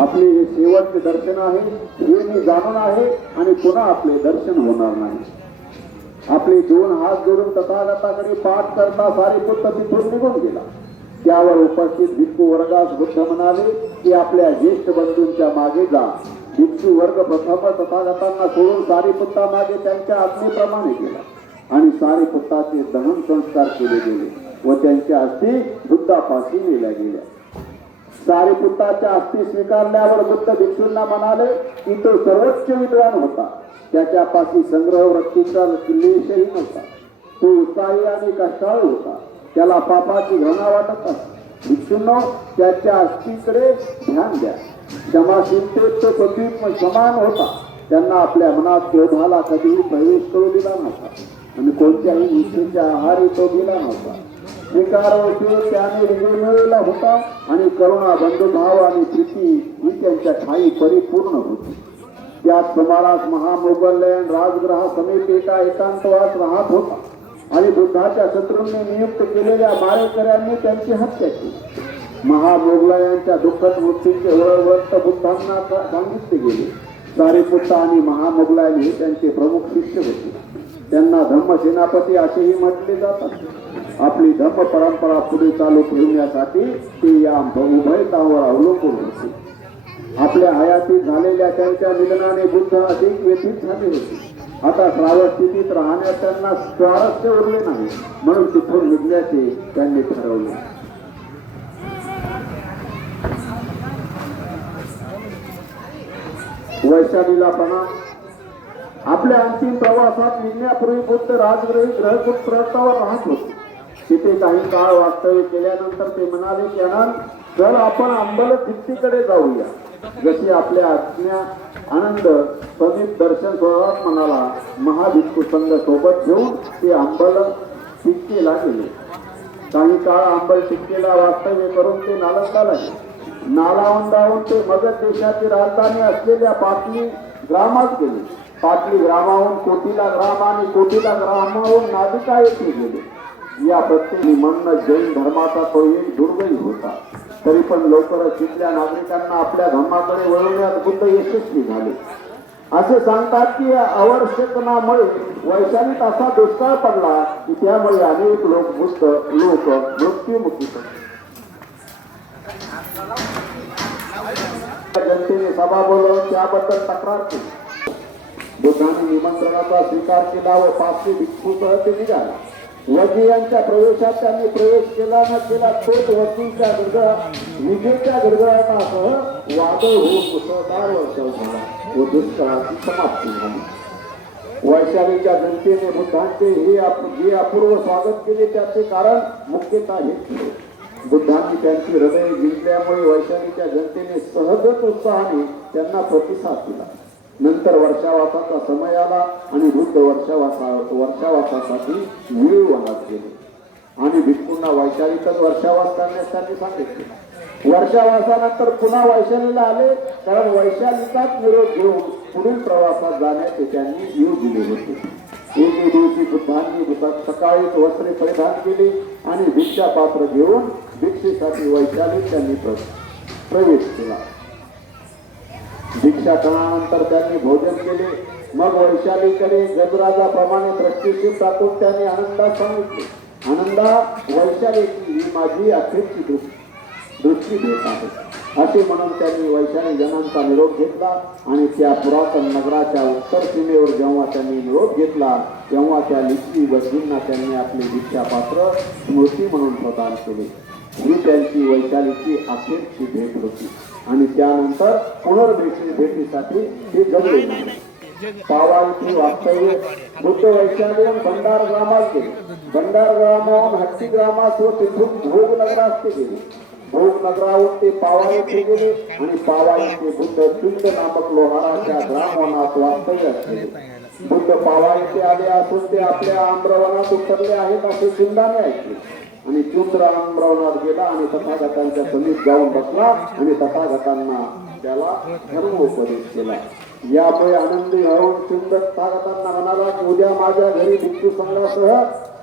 आपले हे शेवटचे दर्शन आहे हे मी जाणून आहे आणि पुन्हा आपले दर्शन होणार नाही आपले दोन हात जोडून तथागताकडे पाठ करता सारी पुत्र तिथून निघून गेला त्यावर उपस्थित भिक्षू वर्गास बुद्ध म्हणाले की आपल्या ज्येष्ठ बंधूंच्या मागे जा भिक्षू वर्ग प्रथम तथागतांना सोडून सारी पुत्ता मागे त्यांच्या आत्मीप्रमाणे गेला आणि सारी पुत्राचे दहन संस्कार केले गेले व त्यांच्या अस्थि बुद्धापासून लिहिल्या गेल्या सारेपुत्राच्या अस्थि स्वीकारल्यावर बुद्ध भिक्षूंना म्हणाले की तो सर्वोच्च विद्वान होता पाठी संग्रह वृत्तीचा किल्लेशही नव्हता तो उत्साही आणि कष्टाळू होता त्याला पापाची घणा वाटत असत भिक्षूंनो त्याच्या अस्थीकडे ध्यान द्या क्षमाशीलतेत तो समान होता त्यांना आपल्या मनात क्रोधाला कधीही प्रवेश करू दिला नव्हता आणि कोणत्याही निष्ठेच्या आहारी तो दिला नव्हता विकार त्याने मिळवला होता आणि करुणा बंधुभाव आणि प्रीती ही त्यांच्या ठाई परिपूर्ण होती त्यात तुम्हाला महामोगललँड राजग्रहा समीप एका एकांतवास राहत होता आणि बुद्धाच्या शत्रूंनी नियुक्त केलेल्या मारेकऱ्यांनी त्यांची हत्या केली महामोगलयांच्या दुःखद मृत्यूचे ओळवत बुद्धांना सांगितले गेले सारीपुत्ता आणि महामोगलायन हे त्यांचे प्रमुख शिष्य होते त्यांना सेनापती असेही म्हटले जातात आपली धर्म परंपरा पुढे चालू ठेवण्यासाठी ते या उभयतावर अवलंबून होते आपल्या आयाती झालेल्या त्यांच्या निधनाने बुद्ध अधिक व्यतीत झाले होते आता स्थितीत राहण्यास त्यांना स्वारस्य उरले नाही म्हणून तिथून निघण्याचे त्यांनी ठरवले वैशालीला प्रणाम आपल्या अंतिम प्रवासात निघण्यापूर्वी बुद्ध राजग्रही ग्रहकूट प्रस्तावर राहत होते तिथे काही काळ वास्तव्य केल्यानंतर ते म्हणाले की अनंत जर आपण अंबल भित्तीकडे जाऊया जशी आपल्या आज्ञा आनंद समीप दर्शन सोहळा म्हणाला महाभिक्षू संघ सोबत घेऊन ते अंबल भित्तीला गेले काही काळ अंबल भित्तीला वास्तव्य करून ते नालंदाला लागले नालावंदाहून ते मगध देशाची राजधानी असलेल्या पाटली ग्रामात गेले पाटली ग्रामाहून कोटीला ग्राम आणि कोटीला ग्रामाहून नादिका येथे गेले या प्रत्येक म्हणणं जैन धर्माचा तो एक दुर्दैव होता तरी पण लवकरच तिथल्या नागरिकांना आपल्या धर्माकडे वळवण्यात बुद्ध यशस्वी झाले असे सांगतात की अवश्यकनामुळे वैशालीत असा दुष्काळ पडला की त्यामुळे अनेक लोक बुद्ध लोक मृत्यूमुखी जनतेने सभा बोलवून त्याबद्दल तक्रार केली बुद्धांनी निमंत्रणाचा स्वीकार केला व पाचशे भिक्षू ते निघाला वकिलांच्या प्रवेशात त्यांनी प्रवेश केला न केला थेट वकीलच्या दुर्गा विजेच्या गडगडाटासह वादळ होऊन मुसळधार वर्षाव झाला व दुष्काळाची समाप्ती झाली वैशालीच्या जनतेने बुद्धांचे हे जे अपूर्व स्वागत केले त्याचे कारण मुख्यतः हे बुद्धांनी त्यांची हृदय जिंकल्यामुळे वैशालीच्या जनतेने सहजच उत्साहाने त्यांना प्रतिसाद दिला नंतर वर्षावासाचा समय आला आणि वृद्ध वर्षावासा वर्षावासासाठी वीळ वाहत गेले आणि भिक्षूंना वैशालीतच वर्षावास करण्यासाठी सांगितले वर्षावासानंतर पुन्हा वैशालीला आले कारण वैशालीचाच निरोप घेऊन पुढील प्रवासात जाण्याचे त्यांनी जीव दिले होते एके दिवशी बुद्धांनी सकाळीच वस्त्रे परिधान केली आणि भिक्षा पात्र घेऊन भिक्षेसाठी वैशाली त्यांनी प्रवेश केला दीक्षा ग्रहणानंतर त्यांनी भोजन केले मग वैशालीकडे गजराजाप्रमाणे दृष्टीशील टाकून त्यांनी आनंदात सांगितले आनंदा वैशालीची ही माझी अखेरची दृष्टी दृष्टी देत आहे असे म्हणून त्यांनी वैशाली जनांचा निरोप घेतला आणि त्या पुरातन नगराच्या उत्तर सीमेवर जेव्हा त्यांनी निरोप घेतला तेव्हा त्या लिखी वसुंना त्यांनी आपली दीक्षापात्र स्मृती म्हणून प्रदान केले ही त्यांची वैशालीची अखेरची भेट होती आणि त्यानंतर पुनर्भेटी भेटीसाठी हे जगले पावा वास्तव्य बुद्ध वैशाली भंडार ग्रामात गेले भंडार ग्रामाहून हट्टी ग्रामात व तिथून भोग नगरात ते गेले भोग नगरावर ते पावा येथे गेले आणि पावा येथे बुद्ध पिंड नामक लोहाराच्या ग्रामवनात वास्तव्य असले बुद्ध पावा येथे आले असून ते आपल्या आम्रवनात उतरले आहेत असे शिंदाने ऐकले आणि चुत रामरावनाथ गेला आणि तथागतांच्या समीप जाऊन बसला आणि तथागतांना त्याला धर्मोपदेश केला यामुळे आनंदी हरून सुंदर तागतांना म्हणाला की उद्या माझ्या घरी भिक्षू संघासह